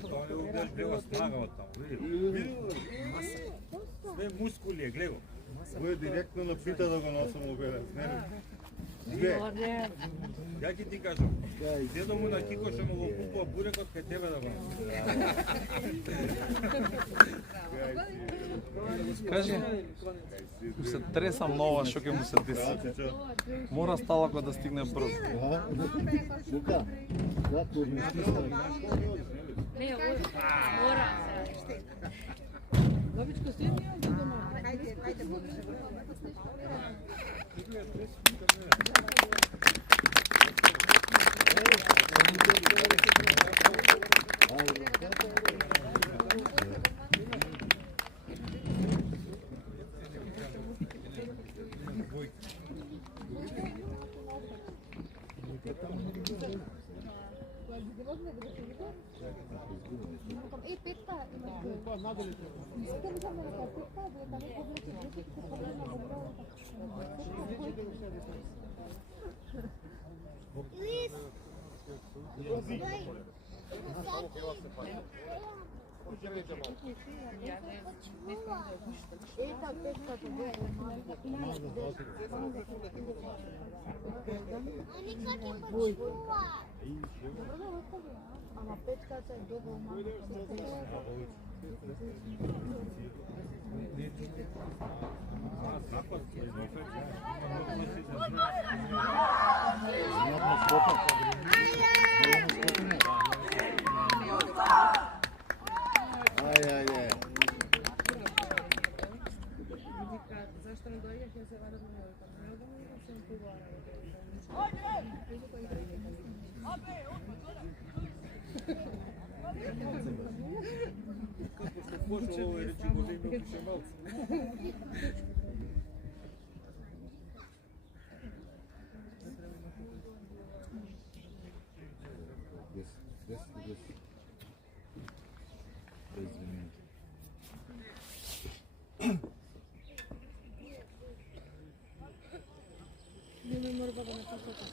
Тоа не го гледаш, гледа снага од таму, види. Све мускули е, гледа. Вој директно на пита да го носам обеден. Две. Ја ќе ти кажам, дедо му на Кико што му го купува бурекот кај тебе да го носам. Кажи, му се тресам на ова што ќе му се деси. Мора сталако да стигне брзо. Лука, како ми стисна? Не, мора. Бабичко, стои ми овде дома. Ајде, Ама печката е добро мама. Зашто не дојдеш, ја се вадам на мојата. Не сум поговарала. Како се почва ово речи го видно пише малце. Не мора да ме пасата.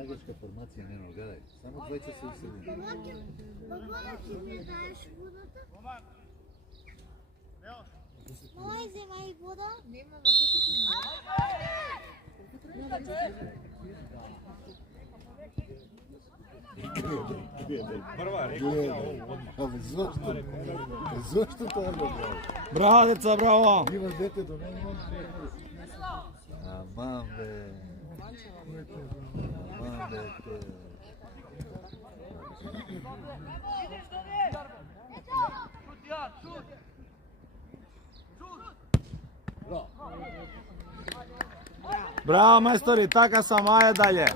Агачка формација не гледај. Само двајца се усилени. Кога ќе ми даеш водата? Мој земај вода? Нема на Прва рекла. Зошто тоа го прави? Браво, деца, браво! Има дете до мене. Аман бе. Аман бе. Браво, мајстори, така сам, ајде далje.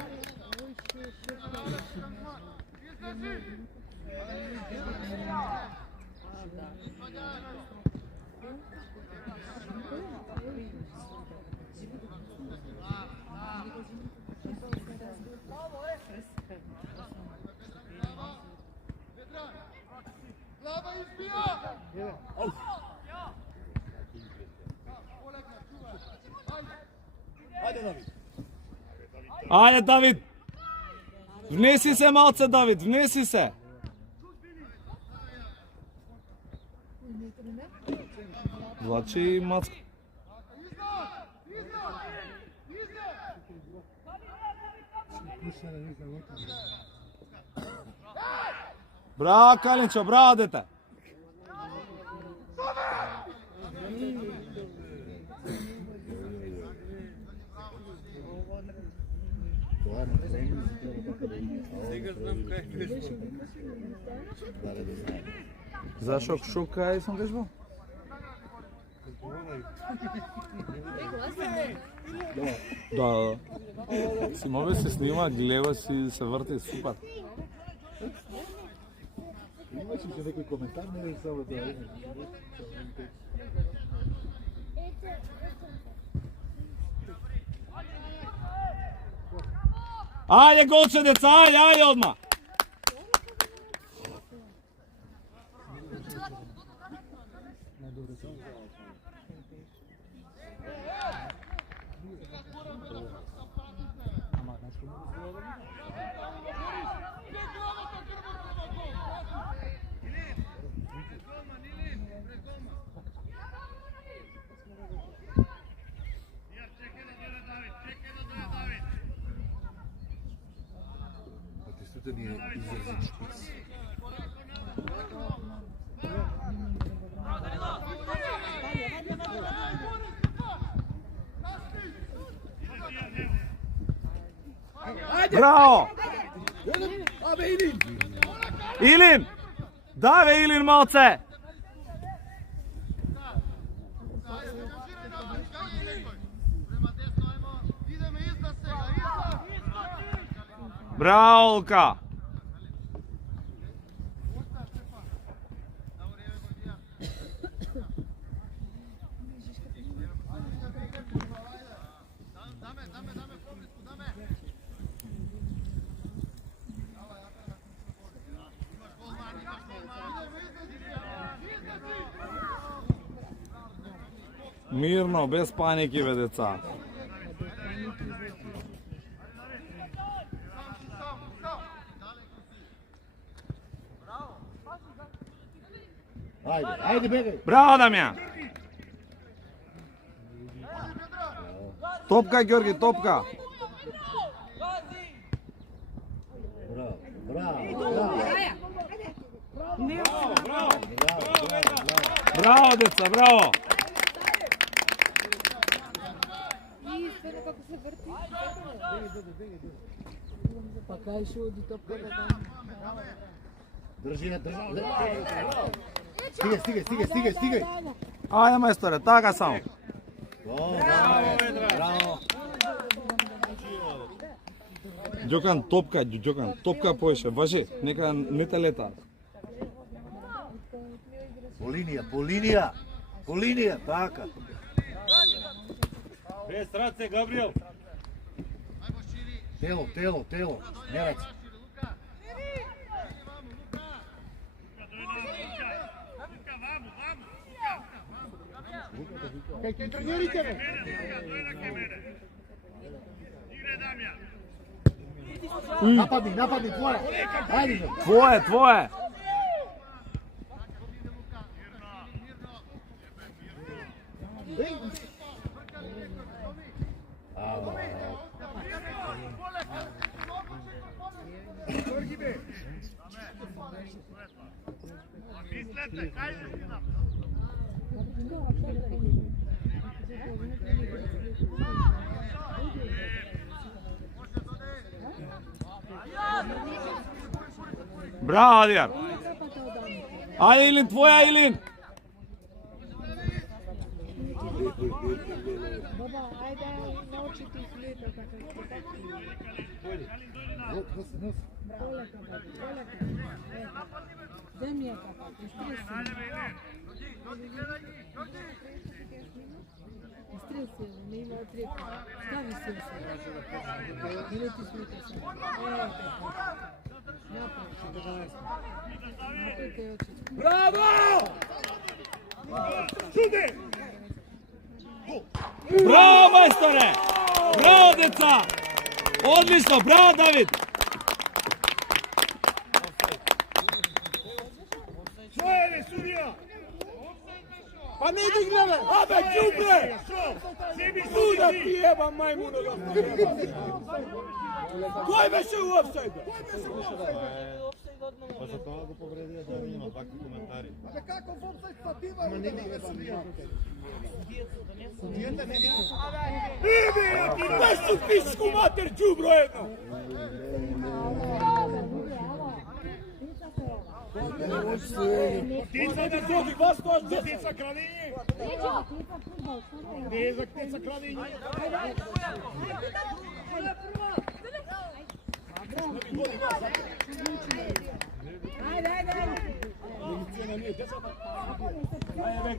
Ајде, Давид! Внеси се малце, Давид, внеси се! Влачи мацка. Браво, Калинчо, браво, дете! Сега знам кај беше. За шок кај сам кажбо? Да. Симове се снима, гледа си, се врти, супер. Имаше ли некој коментар, не е само да е. Ајде голче деца, ајде одма. Батистута ни е изразен шпиц. Браво! Илин! Даве Илин малце! Браво, Лука! Мирно, без паники, бе, деца. Ајде, ајде бегај. Браво, Дамјан! Топка, Ѓорги, топка! Браво, браво, браво. Браво, деца, браво! И свено како се врти. Па кај што оди топката таму. Држи ја, држи. Стигај. Ајде, мајсторе, така само. Браво. Ѓокан, топка поеше, важи, нека не те лета. По линија, така. Без раце, Габриел. Тело, не раце. Кај тренерите бе. Нападни, твоја. Ајде. Твое! Браво, Адијар! Ајде, Илин, твоја, Илин! Баба, ајде научи ти слета како полека. Земја како, стреси, не има отрепа. Стави се. Или ти слета се. Браво! Шуде! Браво, мајсторе! Браво, деца! Одлично, браво, Давид! Што е, судија? Па не дигнеме! Абе, đубре! Суда ти еба мајмуно! Кој беше у офсайду? Па за тоа го повредија да има вакви коментари. Абе како в офсайд па ти ма не дига судијата. Судијата не дига. Ебе, ти беш пичку матер đубро едно. Птица да зоди, вас тоа птица крадење. Не е за птица крадење.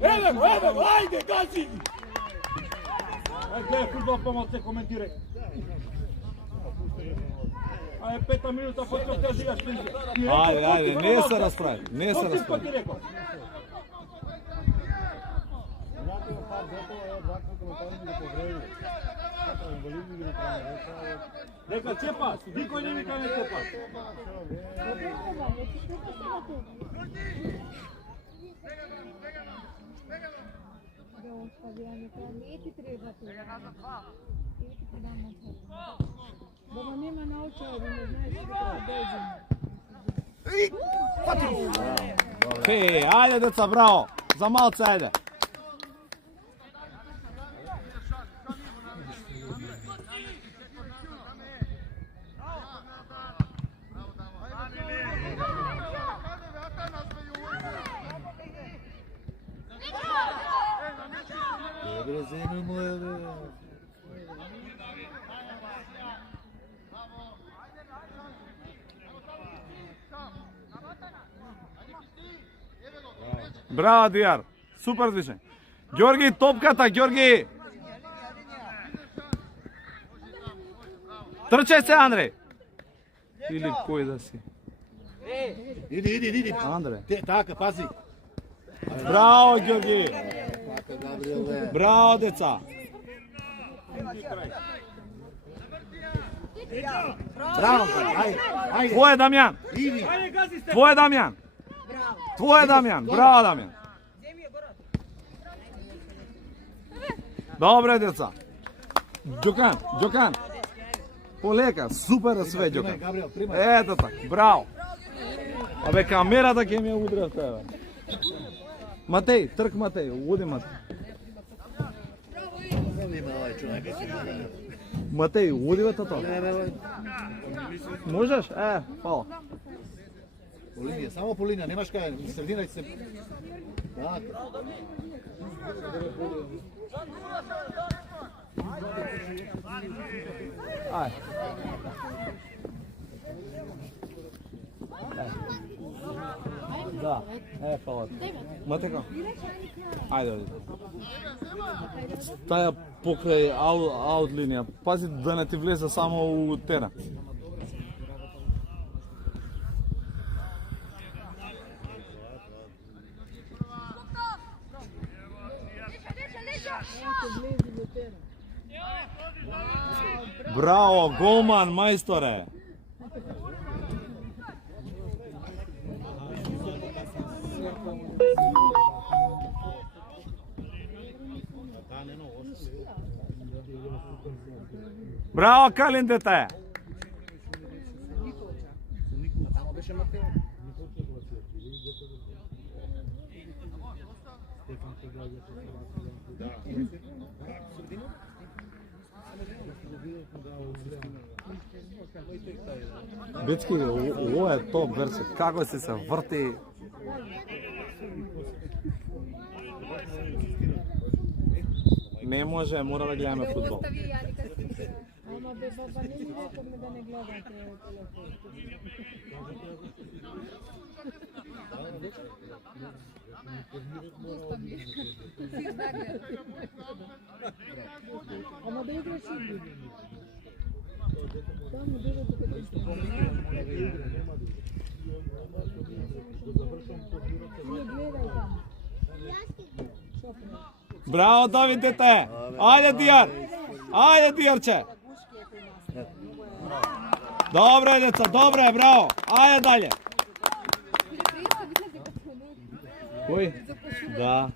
Еве го, ајде, гази! Ајде, фудбал помал се коментирај. Ајде, 5 минута, почнем да живееш. Ајде, не се расправи, не се расправи. Нека Чепа, никој не вика не Чепа. Не ти треба тоа. Да ме нема научила да не знаеш како да доđem. Хеј, ајде деца, браво! За малце, ајде! Добре, Зено моја, бе. Браво, Дијар! Супер движење! Ѓорги, топката, Ѓорги! Трчај се, Андреј! Или кој да си? Иди. Андреј. Така, пази. Браво, Ѓорги! Така, Габриел, бе. Браво, деца! Браво, ајде. Твој Дамјан! Иди. Твој Дамјан! Твој Дамјан! Браво, Дамјан! Добре, деца! Ѓокан! Полека, супер е све, Ѓокан! Габриел, примај. Ето така, браво! Абе, камерата ќе ми ја удря тебе. Матеј, трк Матеј, уди Матеј. Има овај човек. Матеј, уди бе тато. Можеш? Фала. По линија, само по линија, немаш кај, средина ќе се... Така. Ај. Да, фала. Матека. Ајде, Таја покрај аут линија. Пази да не ти влезе само у терен. Браво, голман, мајсторе! Браво, Калин, дете! Дечки, ово е топ версија. Како се врти. Не може, мора да гледаме фудбал. Ама бе, баба, не ми рековме да не гледате телефон. Ама да играш игри. Само бега докато Браво, Давид, дете! Ајде, Дијар! Ајде, Дијарче! Добре, деца, добре, браво! Ајде далje! Кој? Да.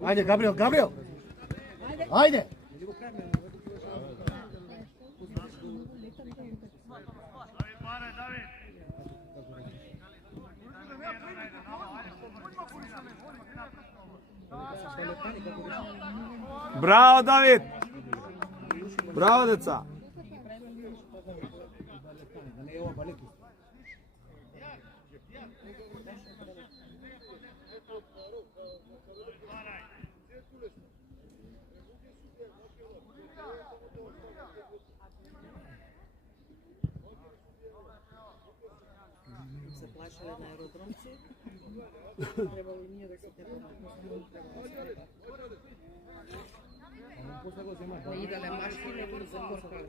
Ајде, Габриел! Ајде! Браво, Давид! Браво, деца! Лашале на аеродромци. Требало и ние да се тепаме. Идале машине или запоркале.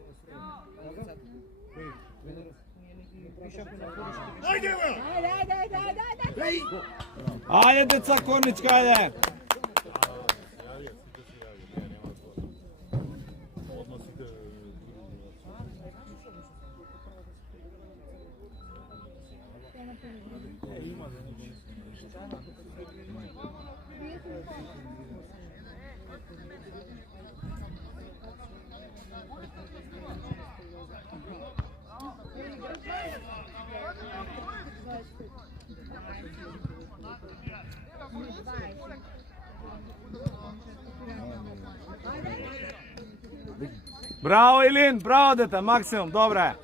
Ајде деца Корничка, ајде. Браво, Илин, браво, дете, максимум, добре.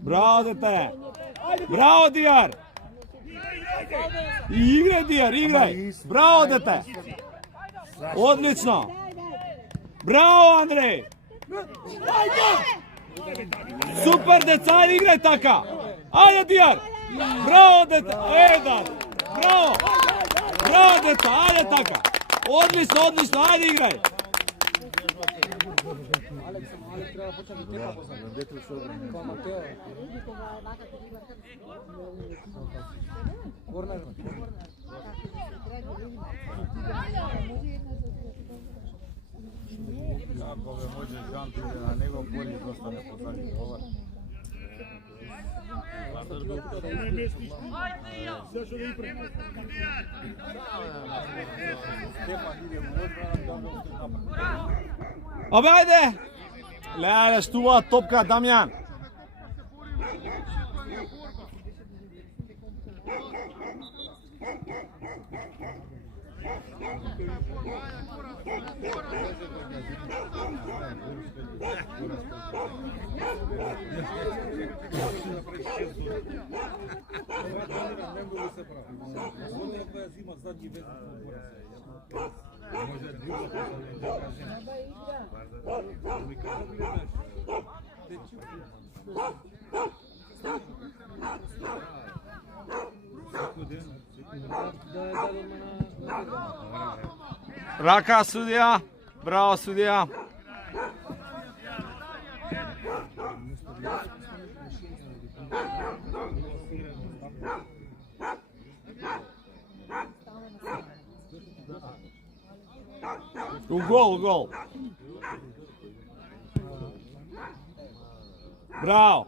Браво, дете! Браво, Дијар! Играј, Дијар, играј! Браво, дете! Одлично! Браво, Андреј! Супер, деца, ајде играј така! Ајде, Дијар! Браво, дете! Едан! Браво! Браво, деца, ајде така! Одлично, одлично, ајде играј! Ако ве може Жан иде на него, боли доста не позади ова. Абе, ајде! Леле, штува топка, Дамјан! Рака, судија! Браво, судија! У гол! Браво!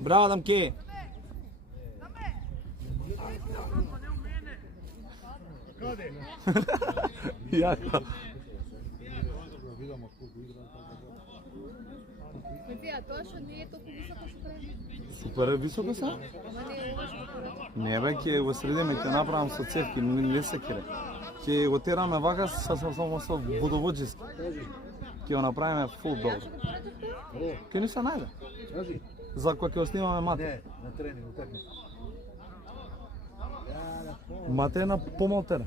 Браво, дамки! Јако. Тоа што не е толку високо што треба. Супер високо са? Не бе, ќе го средиме, ќе направам со цевки, не се кере. Ќе го тераме вака со водовоđиски. Ќе го направиме фул добро. Ќе ни се најде. За кога ќе го снимаме мата. Не, на тренинг, утакмица. Мате е на помалтера.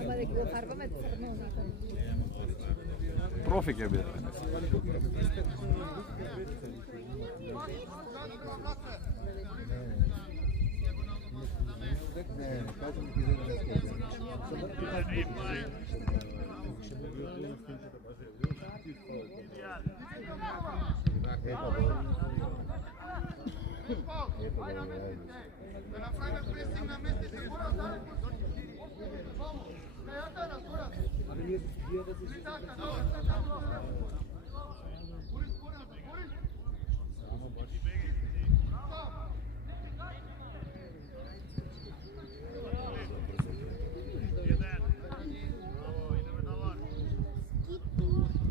Ама да ги го фарбаме црно. Профи ќе биде.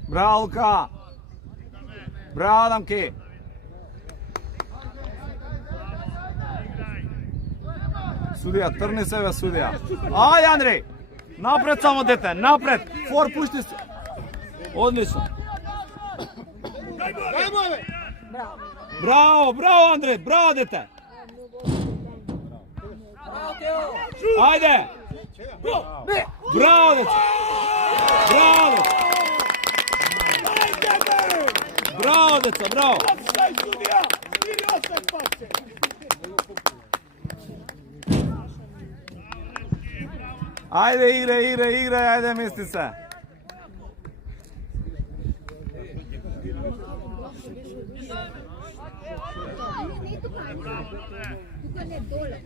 Браво, Лука! Браво, Адамки! Судија, трни себе, судија. Ајде, Андреј! Напред само, дете, напред! Фор, пушти се! Одлично! Браво, браво, Андреј! Браво, дете! Ајде! Браво, дете! Браво, дете! Браво, деца, браво! Ајде, играј, ајде, мисли се. Тука не доле.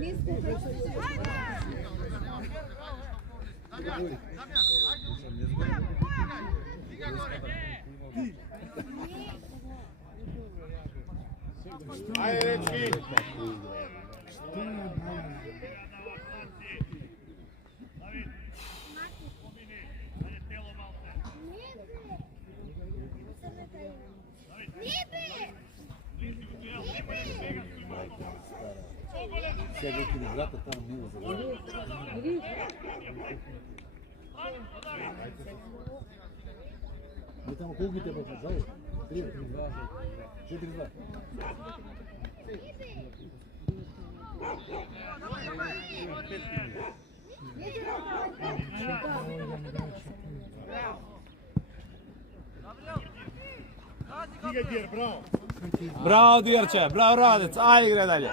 Не скупай. Ajde, dečki! Сега ги врата там мило за гледа. Не там кугите бе назад. 4-2. Браво, Дирче, браво, Радец, ајде играј далje.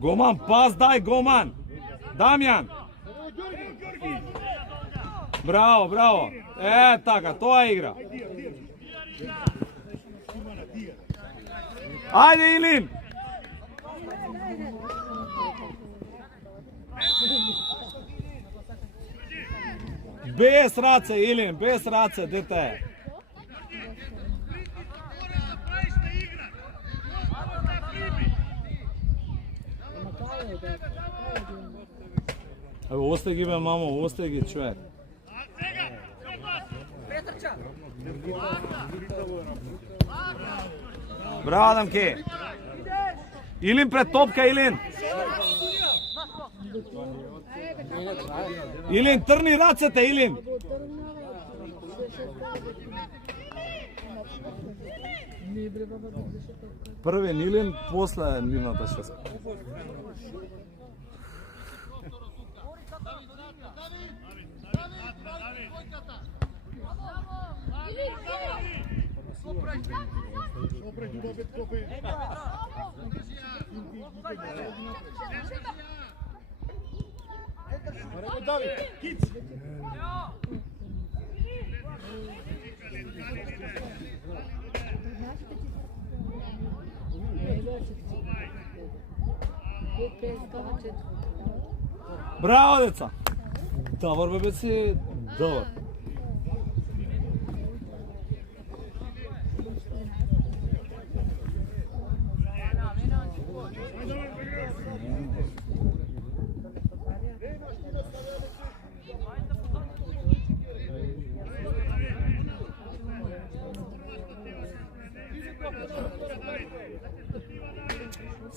Гоман, пас дај, Гоман. Дамјан. Браво, браво. Така, тоа е игра. Ајде, Илин. Без раце, Илин, без раце, дете. Остај ги бе, мамо, остај ги, човек. Браво, Адамке. Илин пред топка, Илин. Илин, трни рацете, Илин. Првен Илин, после нивната шеска. Браво, деца! Добар бе си, добар.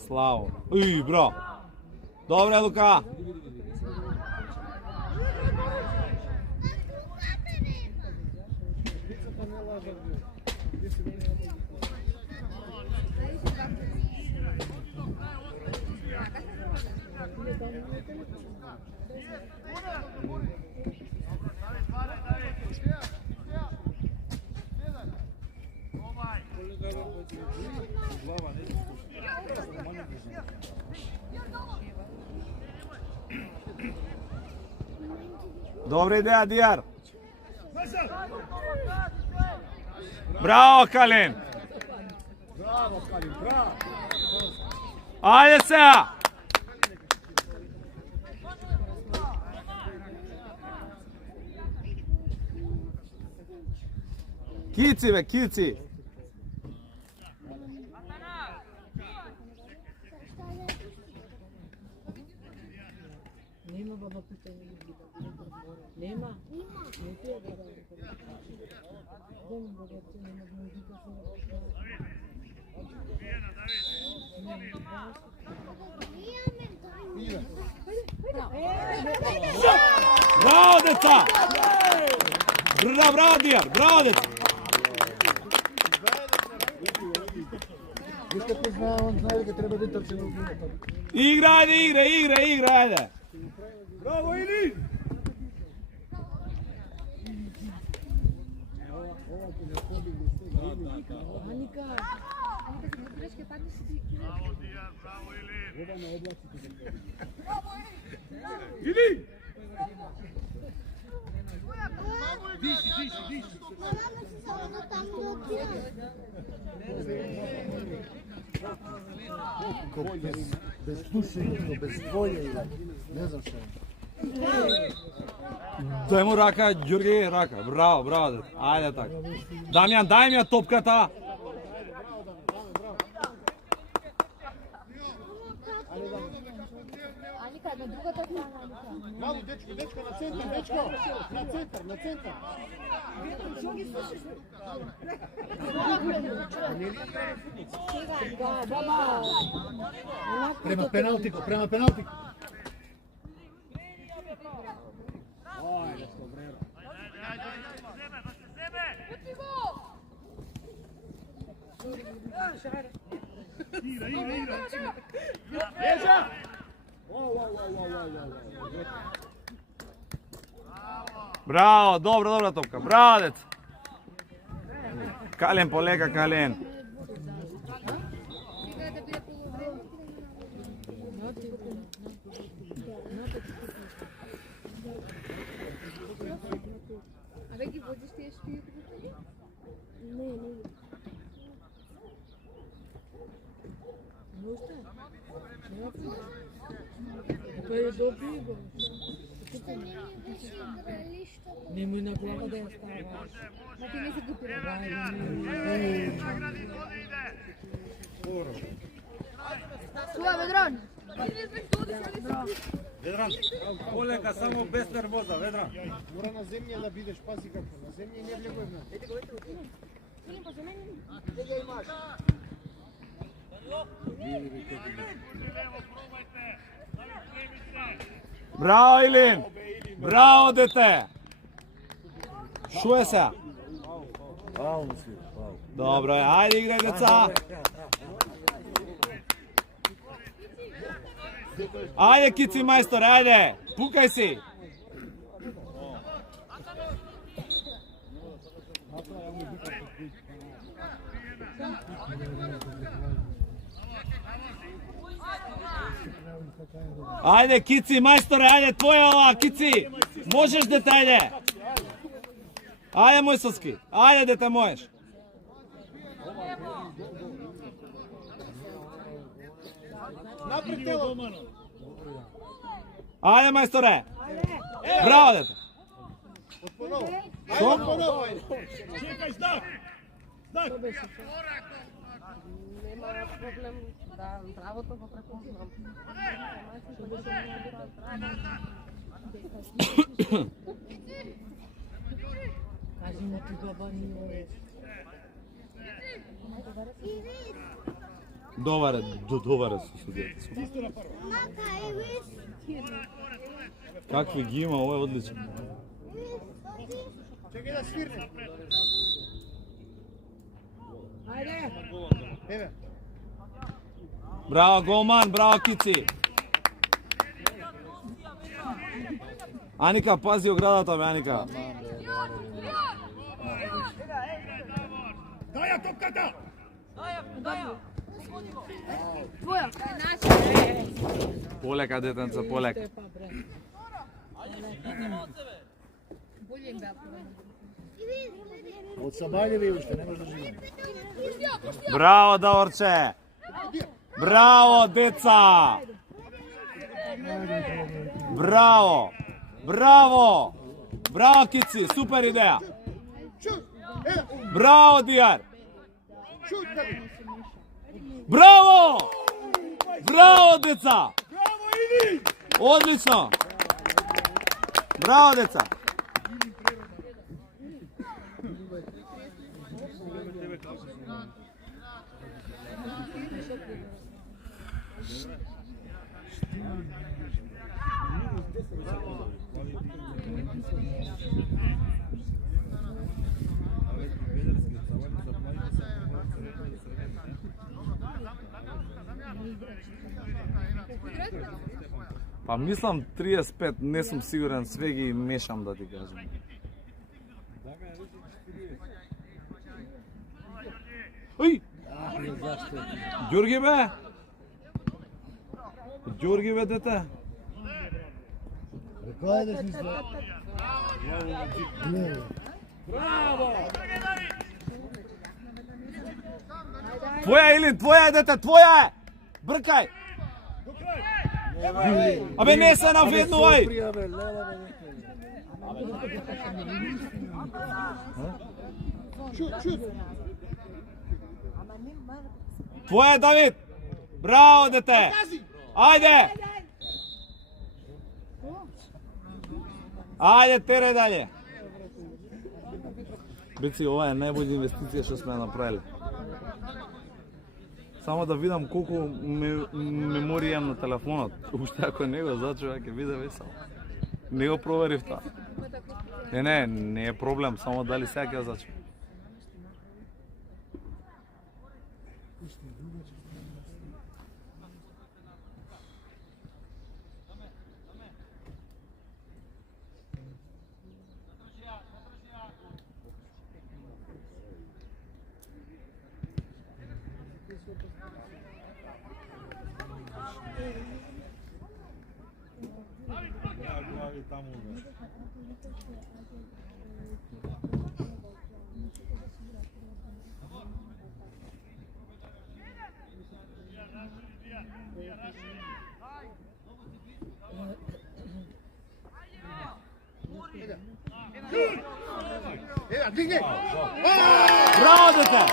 Славо. Уй, браво. Добре, Лука. Добра идеја, Дијар. Браво, Калин. Браво, Калин, браво. Ајде сега. Кици, бе, кици. Нема баба питање. Нема? Не ти е баба. Дом баба ти нема музика. Браво, деца! Браво, Дијар, браво, деца! Виште познава, он знае дека треба да трчи во играта. Игра, ајде! Браво, Илин! Аника. Илин! Без душа, без волја игра. Не знам што. Дај му рака, Ѓурги, рака. Браво, браво, деца. Ајде така. Дамјан, дај ми ја топката. Аника, на другата страна, Аника. Мало, дечко, на центар, дечко! На центар! Да, баба. Према пеналтико. Ежа! Браво, добра топка. Браво, деца. Кален полека, Кален. Абе ги водиш тие шпији? Не. Можда? Па е добри го. Немој на глава да ја ставаш. Ма ти не се гупира. Слава, Ведран! Ведран, полека, само без нервоза, Ведран. Мора на земја да бидеш, пази како. На земја не влегуваме. Браво, Илин. Браво, дете. Шо е сега? Добро е, ајде играј, деца. Ајде, кици мајстор, ајде. Пукај си. Ајде, кици мајсторе, ајде, твоја ова, кици. Можеш, дете, ајде. Ајде, мој соски. Ајде, дете, можеш. Напред тело! Ајде, мајсторе. Браво, дете. Шо? Чекај, знак! Знак! Нема проблем да правото го препознам. Кажи му ти баба ни Добар е со судијата. Какви ги има, ово е одлично. Чекај да свирне. Ајде! Еве. Браво голман, браво Кици. Аника, пази оградата, бе, Аника. Даја топката. Твоја. Полека, детенца, полека. Тепа, бре. Болje им беа. Од Сабајлеви уште не може да живееме. Браво, Даорче. Браво, деца. Браво. Браво. Браво, Кици, супер идеја. Шут. Еве. Браво, Дијар. Шут. Браво! Браво, деца! Браво, иди. Одлично! Браво, деца! Па мислам 35, не сум сигурен, све ги мешам да ти кажам. Ој! Ѓорги бе! Ѓорги бе, дете! Кој е да си се? Твоја или твоја, дете, твоја е! Бркај! Абе не се наведнувај! Твоја, Давид! Браво, дете! Ајде! Ајде, терај далje! Беци, ова е најбоља инвестиција што сме направили. Само да видам колку меморија имам на телефонот. Уште ако не го зачува, ќе биде весело. Не го проверив тоа. Не е проблем, само дали сега ќе го зачува. Еве, дигни. Браво, дете!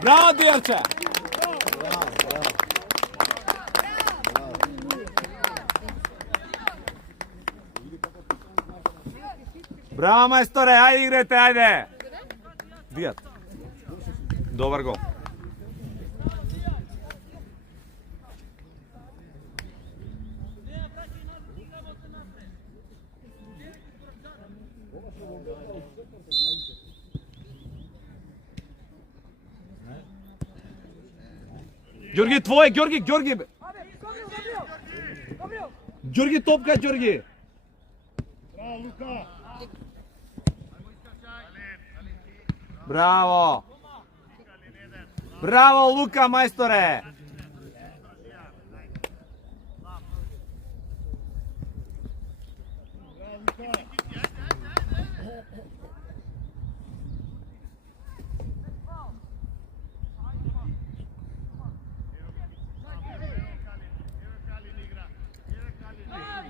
Браво, Дијарче! Браво, мајсторе, ајде игрете, ајде! Дијат. Добар гол. Ѓорги, твој, Ѓорги! Ѓорги, топка, Ѓорги! Браво, Лука. Браво! Браво, Лука, мајсторе!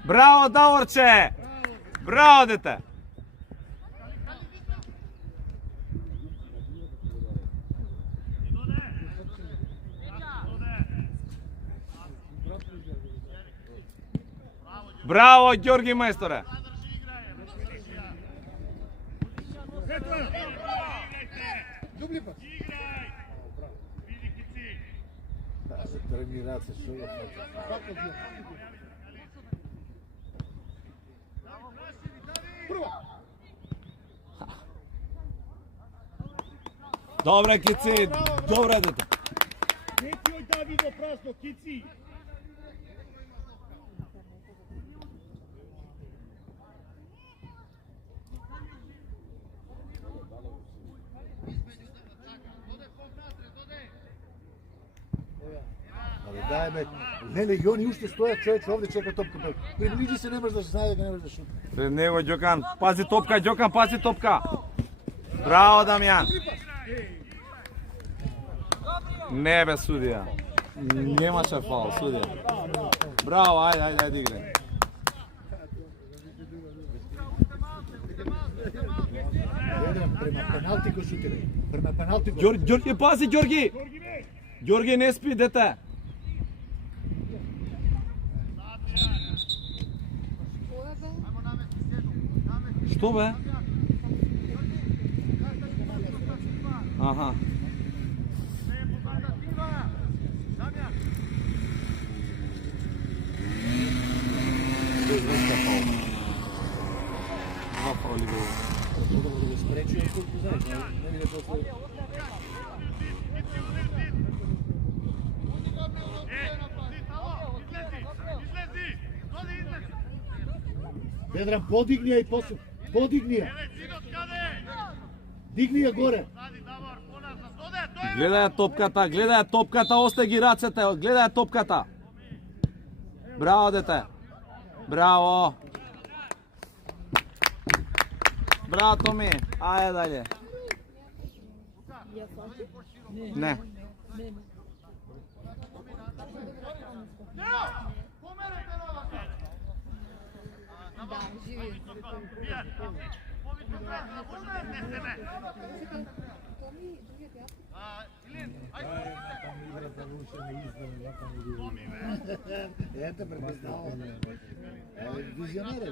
Браво, Даорче! Браво, дете! Браво, Ѓорги, мајсторе! Дубли пас. Тренирација, што го фаќа? Како ти? Прва. Добре, Кици, добре дете. Не ти ој Давидо празно, Кици. Але дај бе, нели и они уште стојат човече овде чека топка. Приближи се, не можеш да се знае, не можеш да шути. Пред него Ѓокан, пази топка, Ѓокан, пази топка. Браво, Дамјан. Не бе, судија. Немаше фаул, судија. Браво, ајде, играј. Еден према пеналти кој шутира. Према пеналти го. Ѓорги, пази, Ѓорги. Ѓорги, не спи, дете. Што бе? Аха. Два фаули било. Тоа да го спречи, колку знаеш, не биде после. Ведран, подигни ја и после. Подигни ја. Дигни ја горе. Гледај топката, осте ги рацете, гледај топката. Браво, дете. Браво. Браво, Томи. Ајде дајле. Не. Да, живи. Ето предпоставува. Визионер е.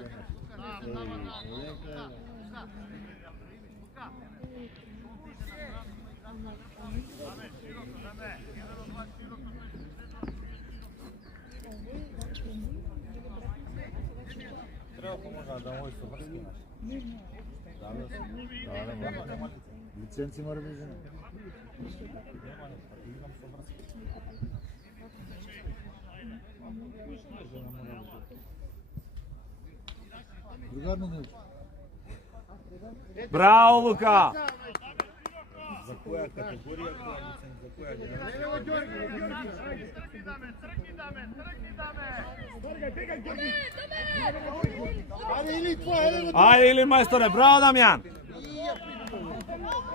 Треба помага да мој со врски наш. Лиценци мора да има. Имам со врски. Другар не научи. Браво, Лука. За која категорија, која лиценз, за која генерација? Ајде или твоја, еден од Ајде, Илин, мајсторе, браво, Дамјан.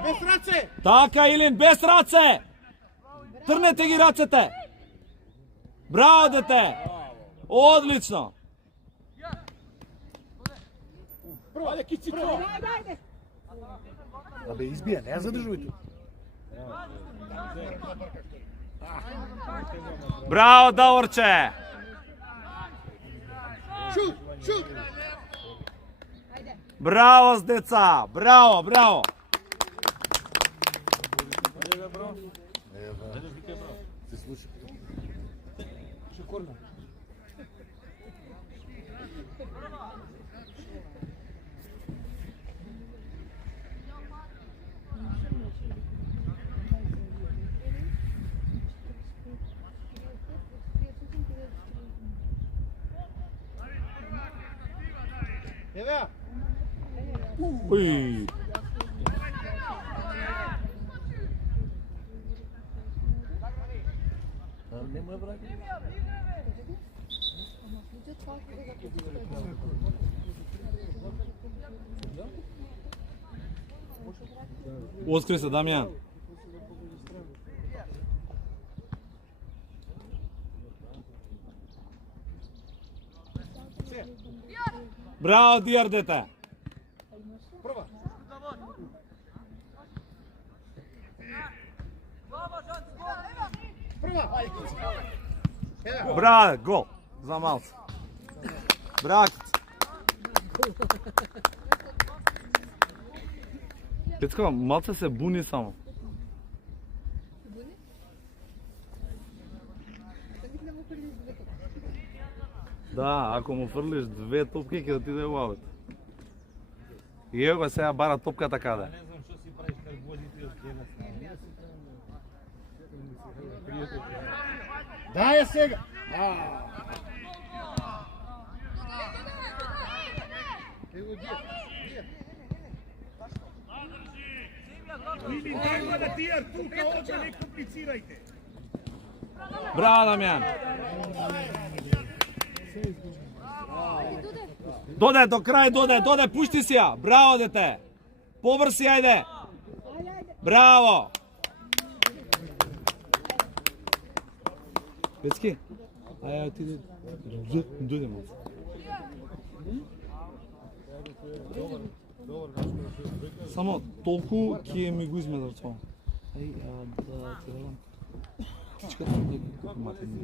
без раце. Така, Илин, без раце. Трнете ги рацете. Браво, дете. Одлично. Ајде Кици, прва. Абе избија, не ја задржувај тук. Браво, Даворче. Шут, шут. Браво, с деца. Браво, браво. Се слуша. Шикорно. Еве. Уј. Не му е брак. Откри се, Дамјан. Браво, Дијар, дете. Прва. Прва. Ајде Кици. Еве. Браво, гол. За малце. Браво, Кици. Пецко, малце се буни само. Да, ако му фрлиш 2 топки ќе отиде во аут. И ево сега бара топката каде. Не знам што си правиш кад возите од една страна. Дај ја сега. Или дај да тие тука овде не комплицирајте. Браво, Дамјан. Доде до крај, доде, пушти си ја. Браво, дете. Побрси, ајде. Браво. Пецки, ајде ти дојде малце. Само толку ќе ми го измедам тоа. Ај, да ти дадам. Кичката дека мате ми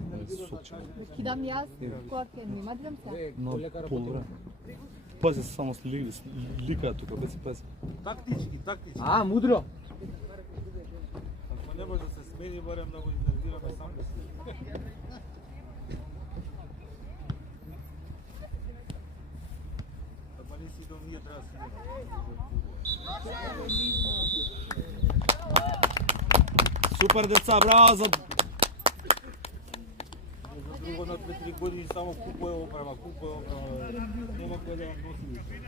сочи. Ќе дам јас, која ќе ми мадам се? Но полбра. Пази само слика тука, без пази. Тактички. А, мудро. Ако не може да се смени, барем да го изнервираме сам да се. Ако не си идол, ние треба да се Супер деца, браво за друго на 2-3 години само купува оправа. Нема кој да вам носи више.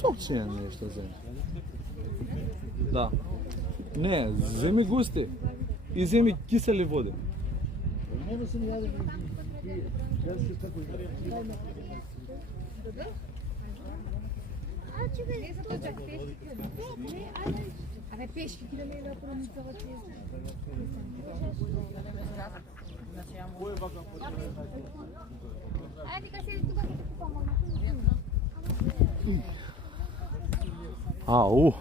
сочи нешто земи. Да. Не, земи густи. И земи кисели води. Нема се ни јаде. Јас се така. Абе, пешки ќе да ме да промислава ти. Ајде дека седи тука ќе ти помогнам. Ау.